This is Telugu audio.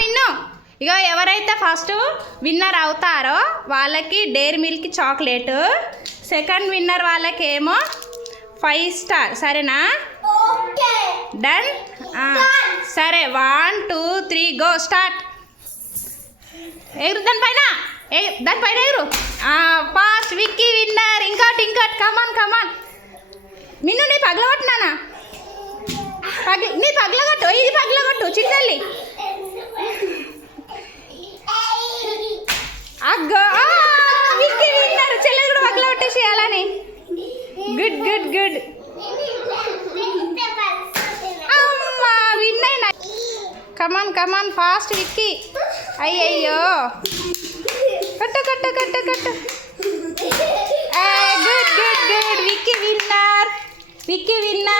మిన్ను. ఇగో ఎవరైతే ఫస్ట్ విన్నర్ అవుతారో వాళ్ళకి dairy milk chocolate second winner వాళ్ళకేమో ఫైవ్ స్టార్ సరేనా? డన్ సరే one two three go start ఎగురు దానిపైన దానిపైన ఎగురు ఫాస్ట్ విక్కీ విన్నర్ ఇంకోటి ఇంకోటి. కమాన్ కమాన్ మిన్ను నీ పగలగొట్టినానా పగి నీ పగలగొట్టు. ఇది పగలగొట్టు చిన్నల్లి. అగ్గో. ఆ, విక్కీ విన్నర్. చెల్లెలు కూడా పగలగొట్టేసి అలానే గుడ్ గుడ్ గుడ్ అమ్మా విన్ అయినా. Come on come on fast Vicky. అయ్యయ్యో. కట్టు కట్టు కట్టు కట్టు. Good eh, good good Vicky winner. Vicky winner.